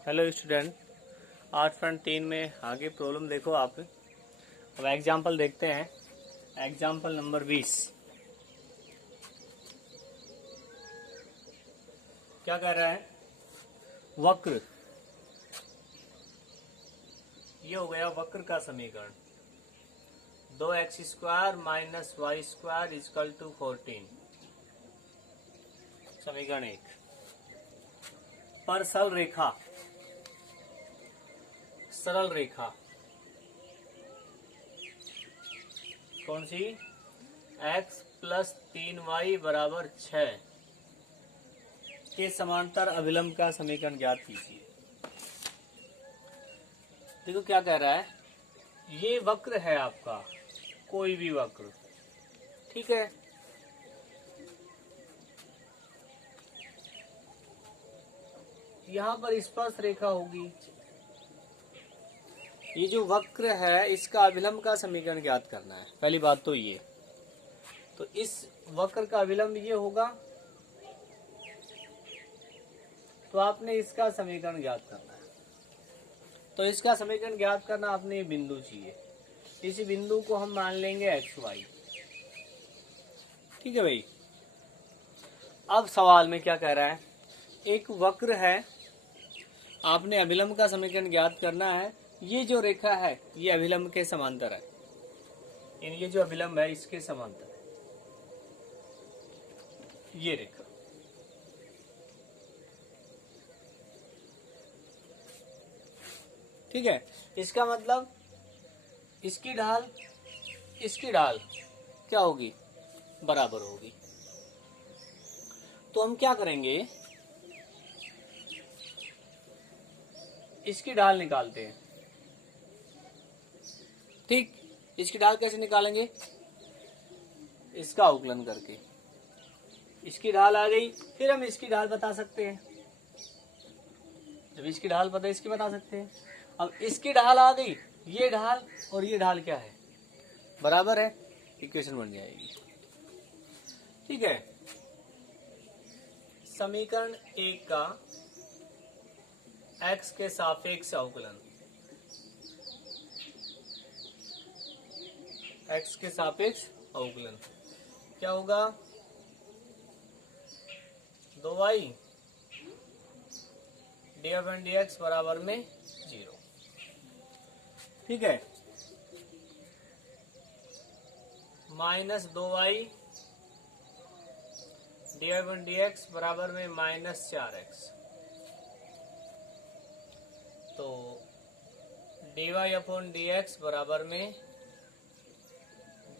Hello student, art front 3 में आगे problem देखो आप। अब एग्जाम्पल देखते हैं। एग्जाम्पल नंबर 20 क्या कह रहा है? वक्र, ये हो गया वक्र का समीकरण। 2x² minus y² equal to 14, समीकरण 1। पर सरल रेखा कौन सी? x प्लस 3y बराबर 6 के समांतर अभिलंब का समीकरण ज्ञात कीजिए। देखो क्या कह रहा है, ये वक्र है आपका, कोई भी वक्र, ठीक है। यहां पर स्पर्श रेखा होगी। ये जो वक्र है इसका अभिलंब का समीकरण ज्ञात करना है, पहली बात तो ये। तो इस वक्र का अभिलंब ये होगा, तो आपने इसका समीकरण ज्ञात करना है। तो इसका समीकरण ज्ञात करना आपने ये बिंदु चाहिए। इस बिंदु को हम मान लेंगे xy, ठीक है भाई। अब सवाल में क्या कह रहा है, एक वक्र है, आपने अभिलंब का समीकरण ज्ञात करना है। ये जो रेखा है ये अभिलंब के समांतर है, यानी ये जो अभिलंब है इसके समांतर है ये रेखा, ठीक है। इसका मतलब इसकी ढाल क्या होगी? बराबर होगी। तो हम क्या करेंगे, इसकी ढाल निकालते हैं, ठीक। इसकी ढाल कैसे निकालेंगे? इसका अवकलन करके। इसकी ढाल आ गई, फिर हम इसकी ढाल बता सकते हैं। जब इसकी ढाल पता है, इसकी बता सकते हैं। अब इसकी ढाल आ गई, ये ढाल और ये ढाल क्या है? बराबर है, इक्वेशन बन जाएगी, ठीक है। समीकरण 1 का x के सापेक्ष अवकलन, x के सापेक्ष अवकलन क्या होगा? 2y df/dx बराबर में 0, ठीक है। माइनस 2y df/dx बराबर में -4x। तो dy/dx बराबर में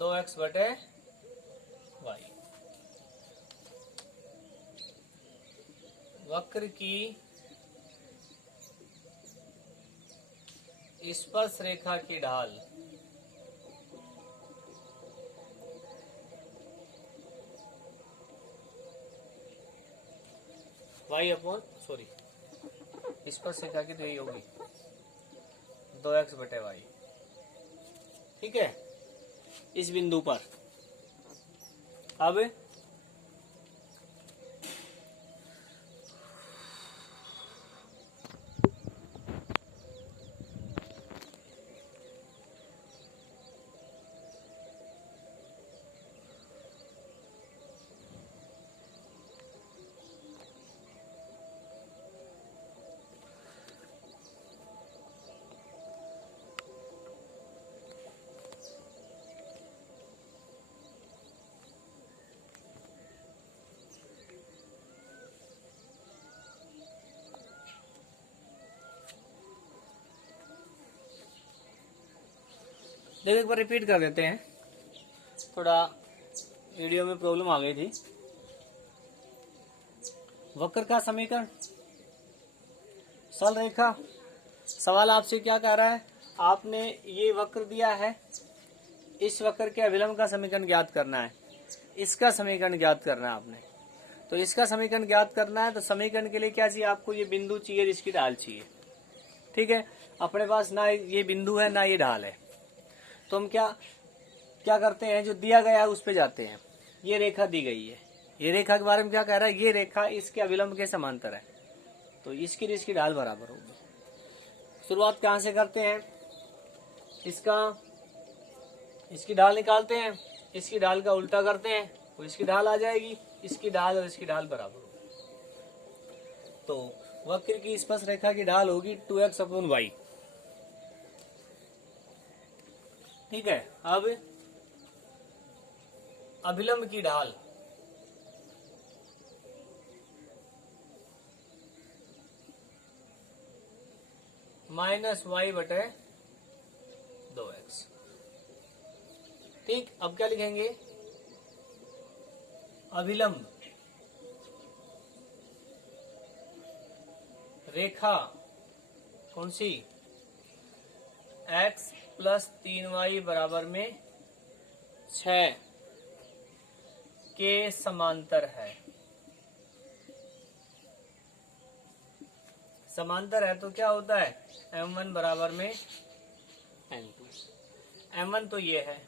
2x/y। वक्र की स्पर्श रेखा की ढाल स्पर्श रेखा की तो यही होगी 2x/y, ठीक है, इस बिंदु पर। अब देखो, एक बार रिपीट कर देते हैं, थोड़ा वीडियो में प्रॉब्लम आ गई थी। वक्र का समीकरण, सरल रेखा। सवाल आपसे क्या कह रहा है, आपने ये वक्र दिया है, इस वक्र के अभिलंब का समीकरण ज्ञात करना है, इसका समीकरण ज्ञात करना है आपने। तो इसका समीकरण ज्ञात करना है, तो समीकरण के लिए क्या चाहिए आपको? ये बिंदु चाहिए, इसकी ढाल चाहिए, ठीक है। अपने पास ना ये बिंदु है ना ये ढाल है, तो हम क्या करते हैं, जो दिया गया है उस पे जाते हैं। ये रेखा दी गई है, ये रेखा के बारे में क्या कह रहा है, ये रेखा इसके अभिलंब के समांतर है, तो इसकी और इसकी ढाल बराबर होगी। शुरुआत कहाँ से करते हैं? इसकी ढाल निकालते हैं, इसकी ढाल का उल्टा करते हैं तो इसकी ढाल आ जाएगी, इसकी ढाल और इसकी ढाल बराबर होगी। तो वक्र की स्पर्श रेखा की ढाल होगी 2x/y। ठीक है। अब अभिलंब की ढाल -y/2x। ठीक, अब क्या लिखेंगे? अभिलंब रेखा कौन सी? x + 3y = 6 के समांतर है। समांतर है तो क्या होता है? m1 = n2। m1 तो ये है,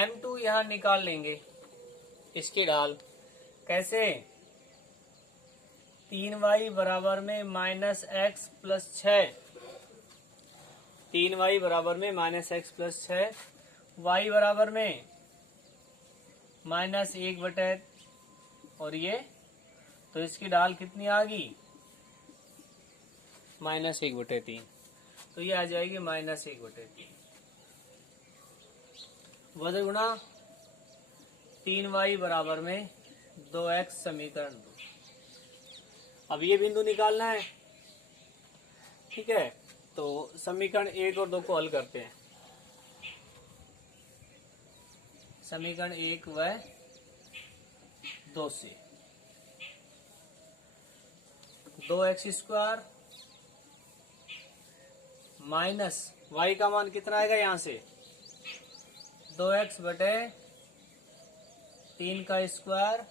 m2 यहां निकाल लेंगे। इसकी ढाल कैसे? 3y = -x + 6। 3y = -x + 6, y बराबर में -1/, और ये तो इसकी ढाल कितनी आ गई? -1/3। तो ये आ जाएगी -1/3। वज्र गुणा 3y = 2x, समीकरण 2। अब ये बिंदु निकालना है। ठीक है, तो समीकरण 1 और 2 को हल करते हैं। समीकरण 1 व 2 से 2x² माइनस y का मान कितना आएगा? यहाँ से 2x/3 का स्क्वायर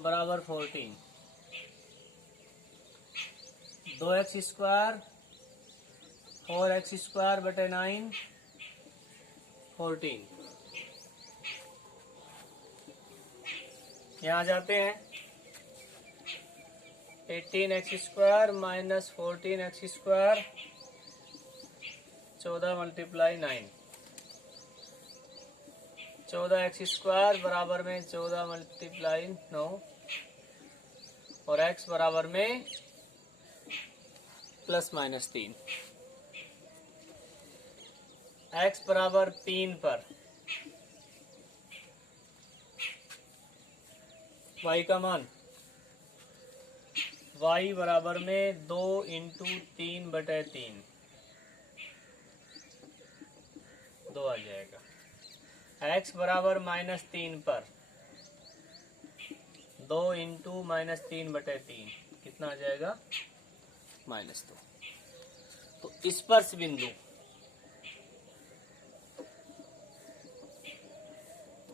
बराबर 14। 2x² 4x²/9 14। यहाँ जाते हैं 18x² - 14x², 14 × 9। 14x² बराबर में 14 × 9 और x बराबर में +-3। x बराबर 3 पर y का मान y बराबर में 2 × 3/3 2 आ जाएगा। x बराबर -3 पर 2 × -3/3 कितना आ जाएगा? -2। तो स्पर्श बिंदु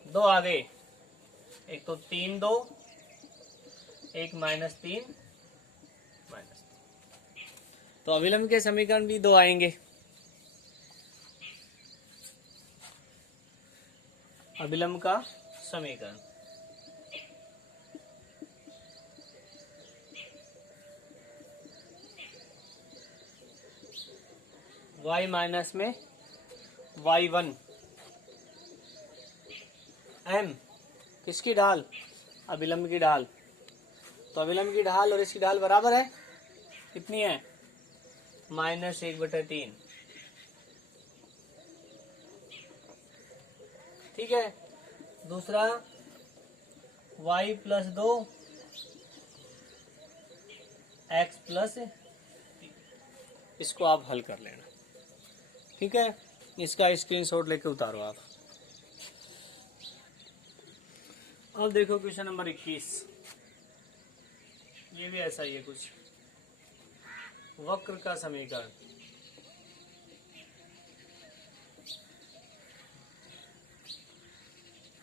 दो आ गए, एक तो 3 2, एक -3 -2। तो अभिलंब के समीकरण भी 2 आएंगे। अभिलंब का समीकरण y माइनस में y1 m किसकी ढाल? अभिलंब की ढाल। तो अभिलंब की ढाल और इसकी ढाल बराबर है, कितनी है? -1/3। ठीक है। दूसरा y + 2 x + 3। इसको आप हल कर लेना। ठीक है, इसका स्क्रीनशॉट लेके उतारो आप। अब देखो क्वेश्चन नंबर 21। ये भी ऐसा ही है कुछ। वक्र का समीकरण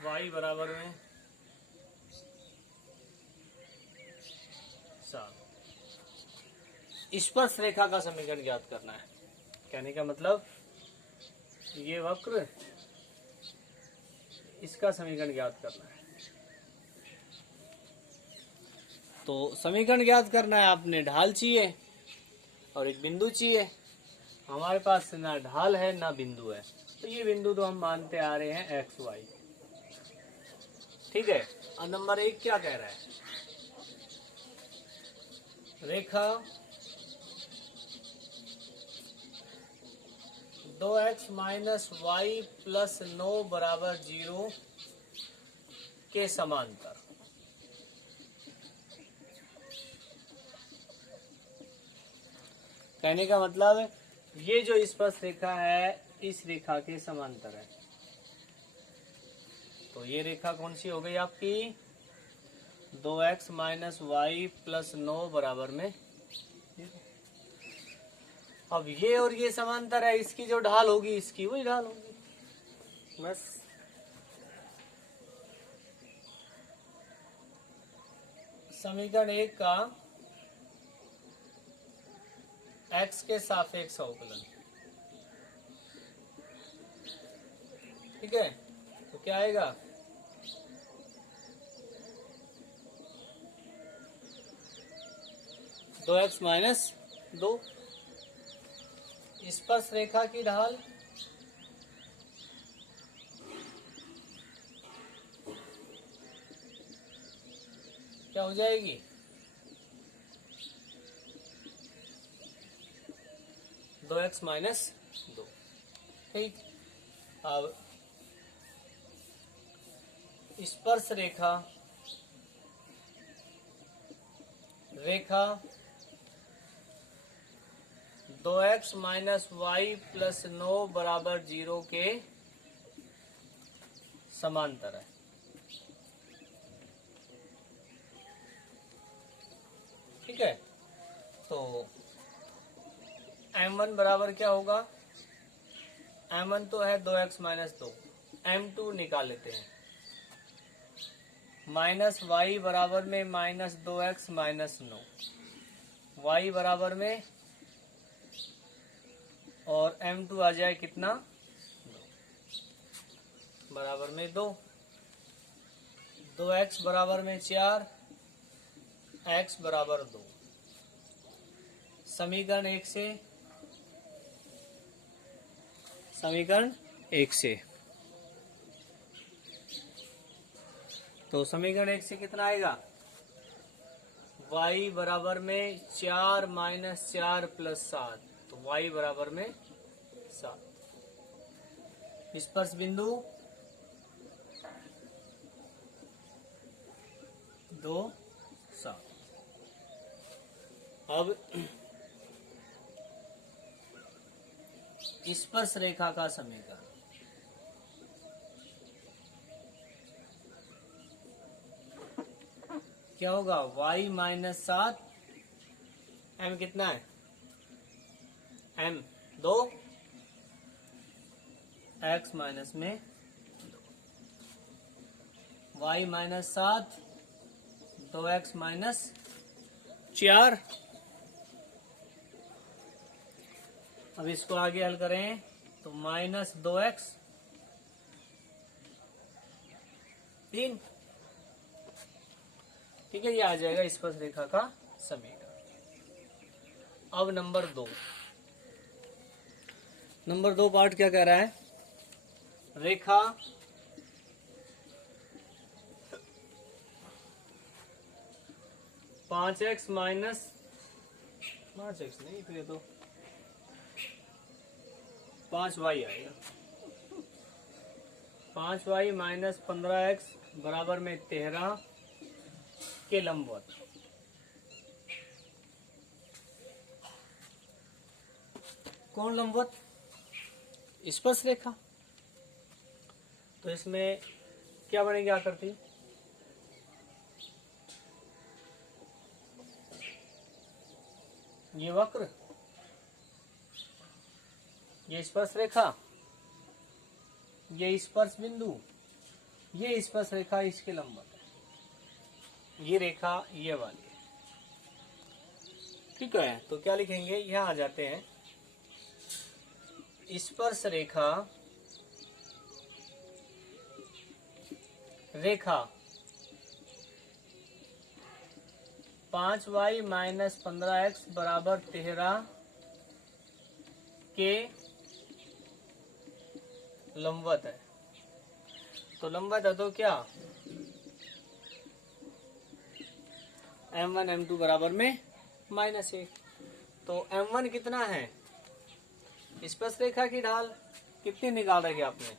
y बराबर में 7। स्पर्श रेखा का समीकरण ज्ञात करना है। कहने का मतलब ये वक्र, इसका समीकरण ज्ञात करना है। तो समीकरण ज्ञात करना है आपने, ढाल चाहिए और एक बिंदु चाहिए। हमारे पास ना ढाल है ना बिंदु है, तो ये बिंदु तो हम मानते आ रहे हैं एक्स वाई। ठीक है। और नंबर 1 क्या कह रहा है, रेखा 2x माइनस वाई प्लस 9 बराबर 0 के समांतर। कहने का मतलब ये जो स्पर्श रेखा है इस रेखा के समांतर है। तो ये रेखा कौन सी हो गई आपकी, 2x माइनस वाई प्लस 9 बराबर में। अब ये और ये समांतर है, इसकी जो ढाल होगी इसकी वही ढाल होगी, बस। समीकरण 1 का x के सापेक्ष अवकलन। ठीक है, तो क्या आएगा, दो एक्स माइनस 2। स्पर्श रेखा की ढाल क्या हो जाएगी, 2x माइनस 2। ठीक। अब स्पर्श रेखा 2x माइनस वाई प्लस 9 बराबर 0 के समांतर है। ठीक है, तो m1 बराबर क्या होगा, m1 तो है 2x माइनस 2, m2 निकाल लेते हैं, माइनस वाई बराबर में माइनस 2x माइनस 9, y बराबर में, और m2 आ जाए कितना, 2 बराबर में 2, 2x बराबर में 4, x बराबर 2। समीकरण 1 से, समीकरण 1 से, तो समीकरण 1 से कितना आएगा, y बराबर में 4 माइनस 4 प्लस 7, तो y बराबर में 7। स्पर्श बिंदु 2 7। अब स्पर्श रेखा का समीकरण, क्या होगा, y माइनस 7, m कितना है, m 2, x माइनस में 2, y माइनस 7, 2x माइनस 4। अब इसको आगे हल करें तो माइनस 2x 3। ठीक है, ये आ जाएगा स्पर्श रेखा का समीकरण। अब नंबर 2 पार्ट क्या कह रहा है, रेखा पांच एक्स माइनस 5x नहीं, फिर तो 5y आएगा, 5y माइनस 15x बराबर में 13 के लंबवत। कौन लंबवत, स्पर्श रेखा। तो इसमें क्या बनेगी आकृति, ये वक्र, ये स्पर्श रेखा, ये स्पर्श बिंदु, ये स्पर्श रेखा इसके लंबवत है, ये रेखा ये वाली। ठीक है, तो क्या लिखेंगे, यहाँ आ जाते हैं, स्पर्श रेखा 5y माइनस 15x बराबर 13 के लंबवत है। तो लंबवत है तो क्या, m1 m2 बराबर में -1। तो m1 कितना है, स्पर्श रेखा की ढाल कितनी निकाल रखी आपने,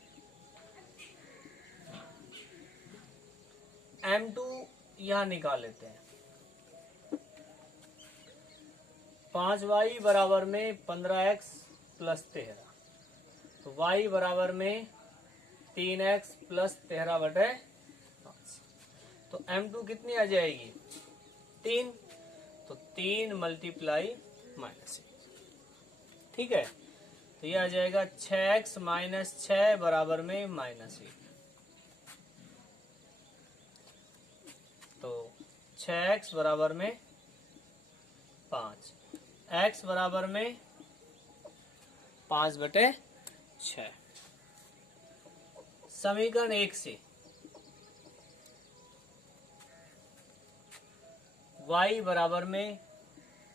m2 यहां निकाल लेते हैं। 5y बराबर में 15x प्लस 13, तो y बराबर में 3x प्लस 13/5। तो m2 कितनी आ जाएगी, 3। तो 3 मल्टीप्लाई -1, ठीक है। तो ये आ जाएगा 6x माइनस 6 बराबर में -1। तो 6x बराबर में 5, x बराबर में 5/6। समीकरण 1 से y बराबर में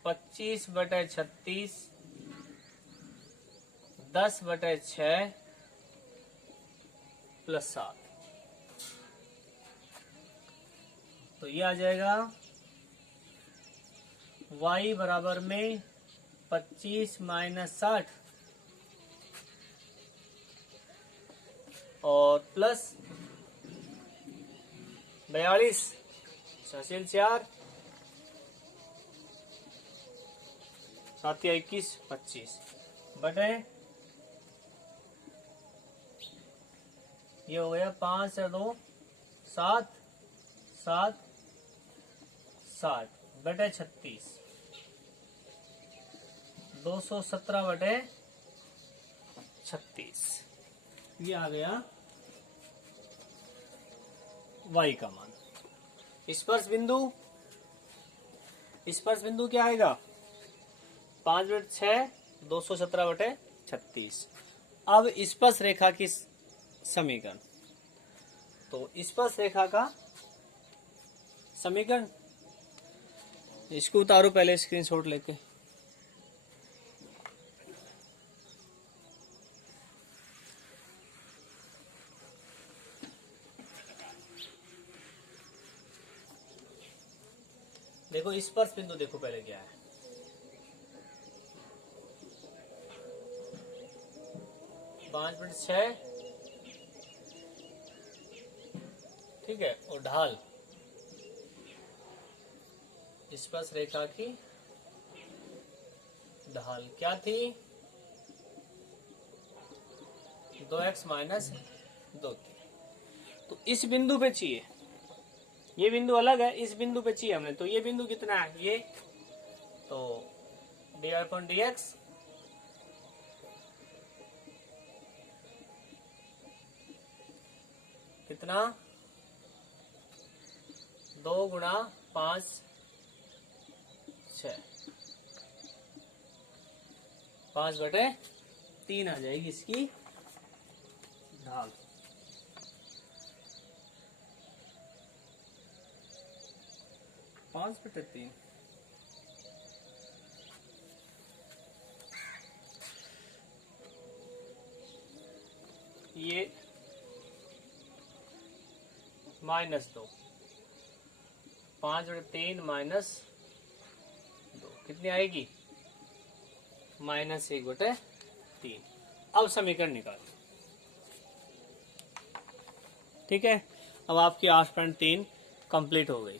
25/36 10/6 प्लस 7। तो ये आ जाएगा y बराबर में 25 माइनस 60 और प्लस 42 हासिल 4 7 या 21 25 बटे ये हो गया 5 से 2 7 7 60 बटे 36 217/36। ये आ गया y का मान। स्पर्श बिंदु क्या आएगा, 5/6 217/36। अब स्पर्श रेखा की समीकरण, तो स्पर्श रेखा का समीकरण इसको उतारो पहले स्क्रीनशॉट लेके। देखो स्पर्श बिंदु देखो पहले क्या है, पांच बटे 6, ठीक है। और ढाल स्पर्श रेखा की ढाल क्या थी, 2x माइनस 2 थी। तो इस बिंदु पे चाहिए, ये बिंदु अलग है, इस बिंदु पे चाहिए हमने। तो ये बिंदु कितना है, ये तो dx कितना 2 गुणा 5 6 5/3 आ जाएगी इसकी ढाल। पांच बटे 3 ये -2, 5/3 -2 कितनी आएगी, -1/3। अब समीकरण निकाल, ठीक है। अब आपकी 8.3 कंप्लीट हो गई।